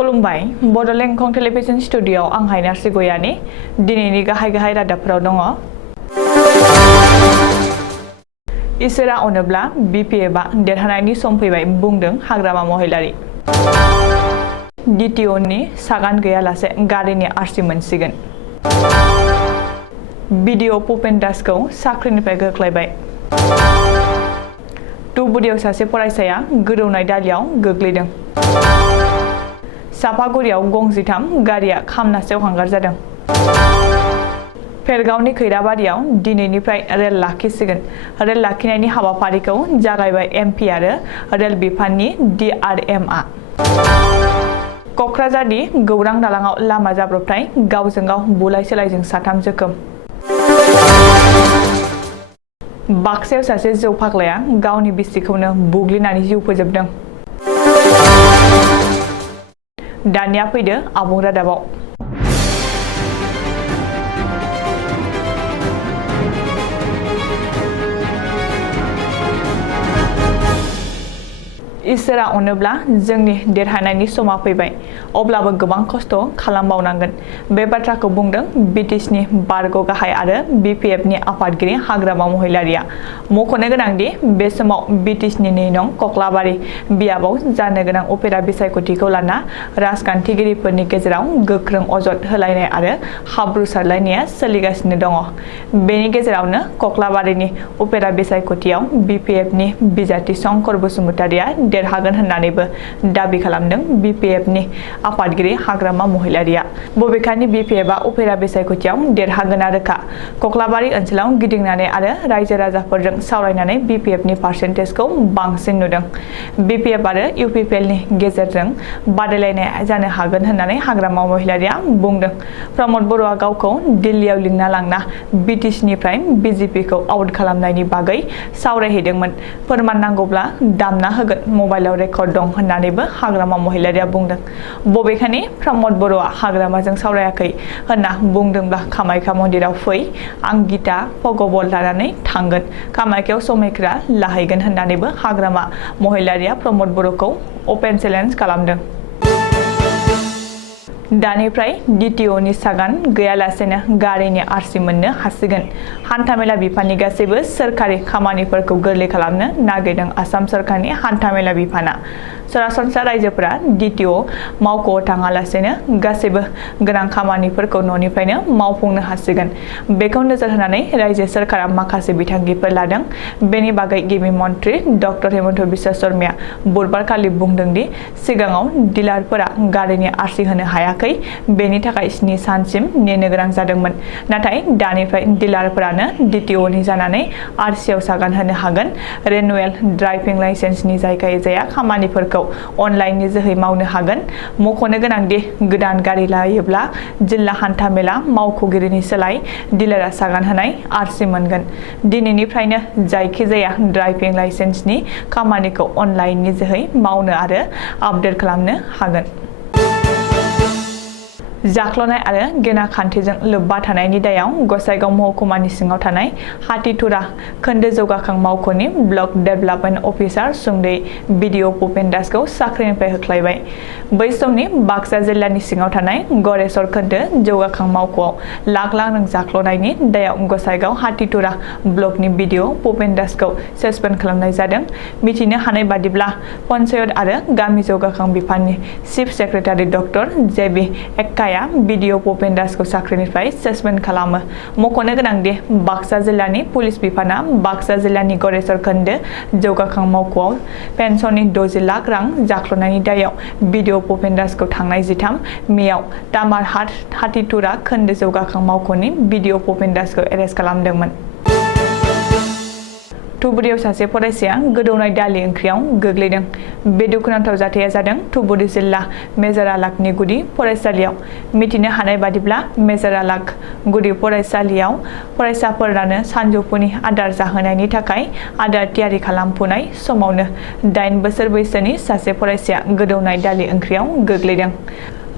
खुलुमबाय बड'लेण्ड खं टेलिभिजन स्टुडिय'आव आं हायनार सिगयानि दिनैनि गाहाय रादाबफोराव दङ। इसोरा अनोब्ला बिपिएफआ देरहानायनि सम फैबाय बुंदों हाग्रामा महिलारि। डिटिअनि सागान गैयालासे गारिनि आरसि मोनसिगोन। बिडिअ भुपेन दासखौ साख्रिनिफ्राय गोख्लैबाय। धुबुरियाव सासे फरायसाया गोदौनाय दालियाव गोग्लैदों। सापागुरियाव गंजिथाम गारिया खामना सेवहांगार जादों। फेरगावनि खैराबारियाव दिनैनिफ्राय रेल लाखिसिगोन। रेल लाखिनायनि हाबाफारिखौ जागायबाय एमपि आरो रेल बिफाननि DRMआ। क'क्राझारनि गौरां दालाङाव लामा जाब्रबथाय गावजों गाव बुलाय सोलायजों साथाम जोखोम। बाक्सायाव सासे जौ फाग्लाया गावनि बिसिखौनो बुग्लिनानै जिउ फोजोबदों। दानिया फैदो आबुं रादाबाव। इसोरा अनोब्ला जोंनि देरहानायनि समा फैबाय अब्लाबो गोबां खस्थ' खालामबावनांगोन। बे बाथ्राखौ बुंदों बिटिसिनि बारग' गाहाय आरो बिपिएफनि आफादगिरि हाग्रामा महिलारिया। मख'नो गोनांदि बे समाव बिटिसिनि 2 नं कक्लाबारि बियाबाव जानो गोनां उफेरा बिसायख'थिखौ लाना राजखान्थिगिरिफोरनि गेजेराव गोख्रों अजद होलायनाय आरो हाब्रु सारलायनाया सोलिगासिनो दङ। बेनि गेजेरावनो कक्लाबारिनि उफेरा बिसायख'थियाव बिपिएफनि बिजाथि शंकर बसुमतारिया देरहागोन होननानैबो दाबि खालामदों बिपिएफनि आफादगिरि हाग्रामा महिलारिया। बबेखानि बिपिएफआ उफेरा बिसायख'थियाव देरहागोना रोखा। कक्लाबारि ओनसोलाव गिदिंनानै आरो रायजो राजाफोरजों सावरायनानै बिपिएफनि पारसेन्टेजखौ बांसिन नुदों। बिपिएफ आरो इउपिपिएलनि गेजेरजों बादायलायनाय जानो हागोन होननानै हाग्रामा महिलारिया बुंदों। प्रमद बर'आ गावखौ दिल्लीयाव लिंना लांना बिटिसिनिफ्राय बिजेपिखौ आउट खालामनायनि बागै सावरायहैदोंमोन। फोरमान नांगौब्ला दामना होगोन मबाइलाव रेकर्ड दं होननानैबो हाग्रामा महिलारिया बुंदों। बबेखानि प्रमद बर'आ हाग्रामाजों सावरायाखै होनना बुंदोंब्ला कामाख्या मन्दिराव फै आं गीता भगबत लानानै थांगोन कामाख्याव समायखिरा लाहैगोन होननानैबो हाग्रामा महिलारिया प्रमद बर'खौ अपेन चेलेन्ज खालामदों। दानिफ्राय डिटिअनि सागान गैयालासेनो गारिनि आरसि मोननो हासिगोन। हान्थामेला बिफाननि गासैबो सोरखारि खामानिफोरखौ गोरलै खालामनो नागिरदों आसाम सोरखारनि हान्थामेला बिफाना। सरासनस्रा रायजोफोरा डिटिअ मावख'आव थाङालासेनो गासैबो गोनां खामानिफोरखौ न'निफ्रायनो मावफुंनो हासिगोन। बेखौ नोजोर होनानै रायजो सोरखारा माखासे बिथांखिफोर लादों। बेनि बागै गिबि मन्थ्रि डक्टर हेमन्त बिश्व शर्माया बुधबारखालि बुंदों दि सिगाङाव डिलारफोरा गारिनि आरसि होनो हायाखै बेनि थाखाय 7 सानसिम नेनो गोनां जादोंमोन। नाथाय दानिफ्राय डिलारफोरानो डिटिअनि जानानै आरसिआव सागान होनो हागोन। रिनिउएल ड्राइभिं लाइसेन्सनि जायखिजाया खामानिफोरखौ अनलाइननि जोहै मावनो हागोन। मख'नो गोनांदि गोदान गारि लायोब्ला जिल्ला हान्थामेला मावख'गिरिनि सोलाय डिलारआ सागान होनाय आरसि मोनगोन। दिनैनिफ्रायनो जायखिजाया ड्राइभिं लाइसेन्सनि खामानिखौ अनलाइननि जोहै मावनो आरो आपडेट खालामनो हागोन। जाख्ल'नाय आरो गेना खान्थिजों लोब्बा थानायनि दायाव गसाइगाव महकुमानि सिङाव थानाय हाथिथुरा खोन्दो जौगाखां मावख'नि ब्लक डेभेलपमेन्ट अफिसार सुंदयै बिडिअ भुपेन दासखौ साख्रिनिफ्राय होख्लायबाय। बै समनि बाक्सा जिल्लानि सिङाव थानाय गरेस्वर खोन्दो जौगाखां मावख'आव लाख रां जाख्ल'नायनि दायाव गसाइगाव हाथिथुरा ब्लकनि बिडिअ भुपेन दासखौ सस्पेन्ड खालामनाय जादों। मिथिनो हानाय बादिब्ला पन्चायत आरो गामि जौगाखां बिफाननि चिफ सेक्रेटारि डक्टर JB एक्काया बिडिअ भुपेन दासखौ साख्रिनिफ्राय सस्पेन्ड खालामो। मख'नो गोनांदि बाक्सा जिल्लानि पुलिस बिफाना बाक्सा जिल्लानि गरेस्वर खोन्दो जौगाखां मावख'आव पेन्सननि 60 लाख रां जाख्ल'नायनि दायाव बिडिअ भुपेन दासखौ थांनाय 13 मेआव तामारहाट हाथिथुरा खोन्दो जौगाखां मावख'नि बिडिअ भुपेन दासखौ एरेस्ट खालामदोंमोन। धुबुरियाव सासे फरायसाया गोदौनाय दालि ओंख्रियाव गोग्लैदों। बे दुखुनांथाव जाथाया जादों धुबुरी जिल्ला मेजरालाकनि गुदि फरायसालियाव। मिथिनो हानाय बादिब्ला मेजरालाक गुदि फरायसालियाव फरायसाफोरानो सानजौफुनि आदार जाहोनायनि थाखाय आदार थियारि खालामफुनाय समावनो 8 बोसोर बैसोनि सासे फरायसाया गोदौनाय दालि ओंख्रियाव गोग्लैदों।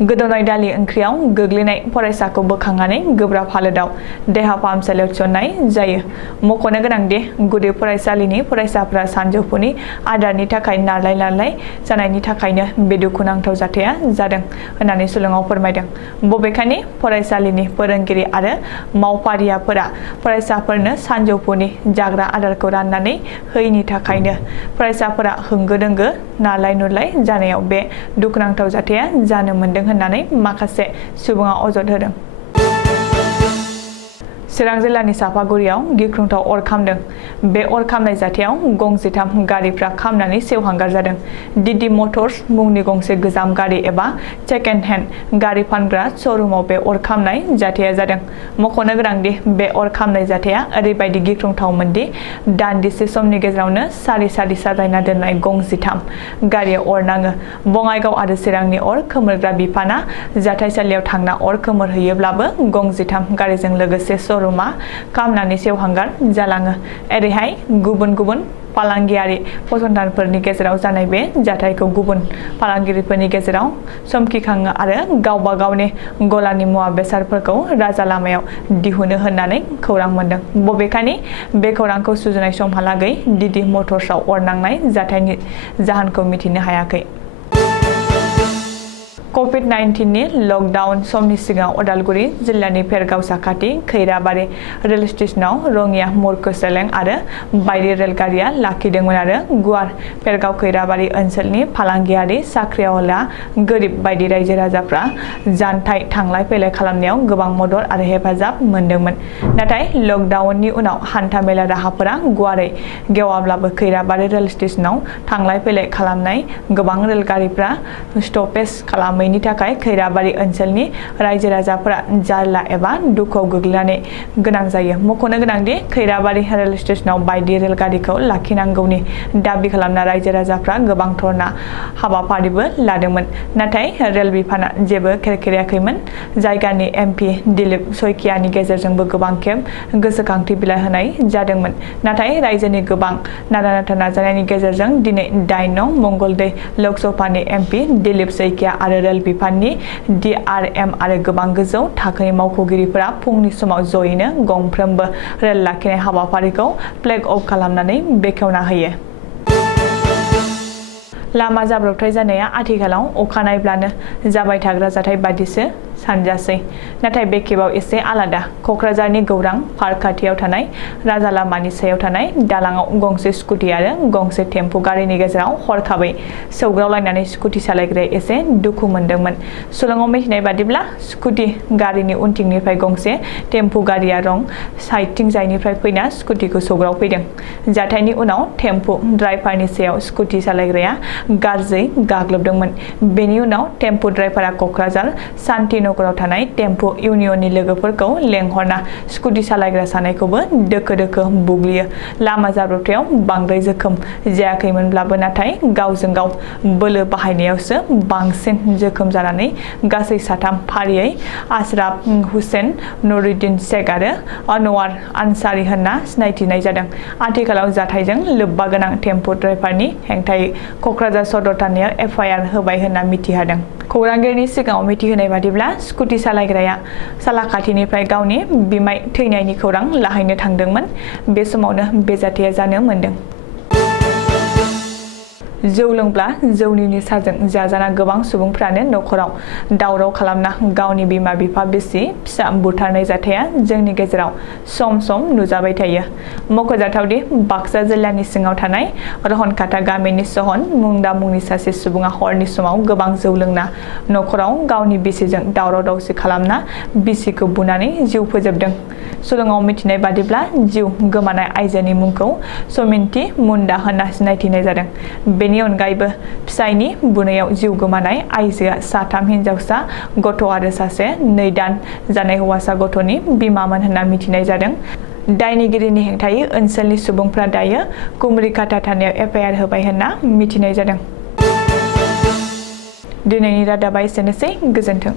गोदौनाय दालि ओंख्रियाव गोग्लैनाय फरायसाखौ बोखांनानै गोब्राब हालोदाव देहा फाहामसालियाव थिसननाय जायो। मख'नो गोनांदि गुदि फरायसालिनि फरायसाफ्रा सानजौफुनि आदारनि थाखाय नारलाय जानायनि थाखायनो बे दुखुनांथाव जाथाया जादों होननानै सुलुङाव फोरमायदों। बबेखानि फरायसालिनि फोरोंगिरि आरो मावफारियाफोरा फरायसाफोरनो सानजौफुनि जाग्रा आदारखौ राननानै होयैनि थाखायनो फरायसाफोरा होंगो दोंगो नारलाय जानायाव बे दुखुनांथाव जाथाया जानो मोन्दों होननानै माखासे सुबुङा अजद होदों। चिरां जिल्लानि सापागुरियाव गिख्रंथाव अर खामदों। बे अर खामनाय जाथायाव गंजिथाम गारिफ्रा खामनानै सेवहांगार जादों। डिडि मटर्स मुंनि गंसे गोजाम गारि एबा सेकेन्ड हेन्ड गारि फानग्रा श'रुमाव बे अर खामनाय जाथाया जादों। मख'नो गोनांदि बे अर खामनाय जाथाया ओरैबायदि गिख्रंथावमोनदि दान्दिसे समनि गेजेरावनो सारि साजायना दोननाय गंजिथाम गारियाव अर नाङो। बङाइगाव आरो चिरांनि अर खोमोरग्रा बिफाना जाथाइसालियाव थांना अर खोमोरहैयोब्लाबो गंजिथाम गारिजों लोगोसे श'रुमा खामनानै सेवहांगार जालाङो। एरैहाय गुबुन फालांगियारि फसंथानफोरनि गेजेराव जानाय बे जाथायखौ गुबुन फालांगिरिफोरनि गेजेराव समखिखाङो आरो गावबा गावनि गलानि मुवा बेसादफोरखौ राजा लामायाव दिहुनो होननानै खौरां मोन्दों। बबेखानि बे खौरांखौ सुजुनाय समहालागै डिडि मटर्सआव अर नांनाय जाथायनि जाहोनखौ मिथिनो हायाखै। कभिड-19 नि लकडाउन समनि सिगाङाव उदालगुरि जिल्लानि फेरगाव साखाथि खैराबारि रेल स्टेशनाव रङिया मुरखुसेलें आरो बायदि रेलगारिया लाखिदोंमोन आरो गुवार फेरगाव खैराबारि ओनसोलनि फालांगियारि साख्रिआवला गोरिब बायदि रायजो राजाफ्रा जानथाय थांलाय फैलाय खालामनायाव गोबां मदद आरो हेफाजाब मोन्दोंमोन। नाथाय लकडाउननि उनाव हान्था मेला राहाफोरा गुवारै गेवाब्लाबो खैराबारि रेल स्टेशनाव थांलाय फैलाय खालामनाय गोबां रेलगारिफ्रा स्टपेज खालामैनि थाखाय खैराबारि ओनसोलनि रायजो राजाफोरा जारला एबा दुखुआव गोग्लैनो गोनां जायो। मख'नो गोनांदि खैराबारि रेल स्टेशनाव बायदि रेलगारिखौ लाखिनांगौनि दाबि खालामना रायजो राजाफ्रा गोबां धरना हाबाफारिबो लादोंमोन। नाथाय रेल बिफाना जेबो खेरखेराखैमोन। जायगानि एमपि दिलीप सयकियानि गेजेरजोंबो गोबां खेब गोसोखांथि बिलाइ होनाय जादोंमोन। नाथाय रायजोनि गोबां नारा-नाथा नाजानायनि गेजेरजों दिनै 8 नं मंगलदै लकसभानि एमपि दिलीप सयकिया आरो रेल बिफाननि DRM आरो गोबां गोजौ थाखोनि मावख'गिरिफोरा फुंनि समाव जयैनो गंफ्रोमबो रेल लाखिनाय हाबाफारिखौ फ्लेग अफ खालामनानै बेखेवना होयो। लामा जाब्रबथाय जानाया आथिखालाव अखानायब्लानो जाबाय थाग्रा जाथाय बादिसो सानजासै। नाथाय बे खेबाव एसे आलादा। क'क्राझारनि गौरां पार्क खाथियाव थानाय राजा लामानि सायाव थानाय दालाङाव गंसे स्कुटि आरो गंसे टेम्पु गारिनि गेजेराव हरखाबै सौग्रावलायनानै स्कुटि सालायग्राया एसे दुखु मोन्दोंमोन। सुलुङाव मिथिनाय बादिब्ला स्कुटि गारिनि उनथिंनिफ्राय गंसे टेम्पु गारिया रं साइडथिंजायनिफ्राय फैना स्कुटिखौ सौग्रावफैदों। जाथायनि उनाव टेम्पु ड्राइभारनि सायाव स्कुटि सालायग्राया गाज्रि गाग्लोबदोंमोन। बेनि उनाव टेम्पु ड्राइभारा क'क्राझार सान्ति नगराव थानाय टेम्पु इउनियननि लोगोफोरखौ लेंहरना स्कुटि सालायग्रा सानैखौबो दोखो बुग्लियो। लामा जाब्रबथायाव बांद्राय जोखोम जायाखैमोनब्लाबो नाथाय गावजों गाव बोलो बाहायनायावसो बांसिन जोखोम जानानै गासै साथाम फारियै आशराफ हुसेन, नुरुद्दिन शेख आरो अनवार आनसारी होनना सिनायथिनाय जादों। आथिखालाव जाथायजों लोब्बा गोनां टेम्पु ड्राइभारनि हेंथायै क'क्राझार सदर थानायाव FIR होबाय होनना मिथिहादों। खौरांगिरिनि सिगाङाव मिथिहोनाय बादिब्ला स्कुटि सालायग्राया सालाखाथिनिफ्राय गावनि बिमाय थैनायनि खौरां लाहैनो थांदोंमोन। बे समावनो बे जाथाया जानो मोन्दों। जौ लोंब्ला जौनि निसाजों जाजाना गोबां सुबुंफ्रानो नखराव दावराव खालामना गावनि बिमा बिफा बिसि फिसा बुथारनाय जाथाया जोंनि गेजेराव सम नुजाबाय थायो। मख'जाथावदि बाक्सा जिल्लानि सिङाव थानाय रहनखाथा गामिनि सहन मुंदा मुंनि सासे सुबुङा हरनि समाव गोबां जौ लोंना नखराव गावनि बिसिजों दावराव दावसि खालामना बिसिखौ बुनानै जिउ फोजोबदों। सुलुङाव मिथिनाय बादिब्ला जिउ गोमानाय आइजोनि मुंखौ समिन्थि मुन्डा होनना सिनायथिनाय जादों। बेनि अनगायैबो फिसायनि बुनायाव जिउ गोमानाय आइजोआ साथाम हिनजावसा गथ' आरो सासे 2 दान जानाय हौवासा गथ'नि बिमामोन होनना मिथिनाय जादों। दायनिगिरिनि हेंथायै ओनसोलनि सुबुंफ्रा दायो कुमरिकाटा थानायाव FIR होबाय होनना मिथिनाय जादों। दिनैनि रादाबा एसेनोसै। गोजोन्थों।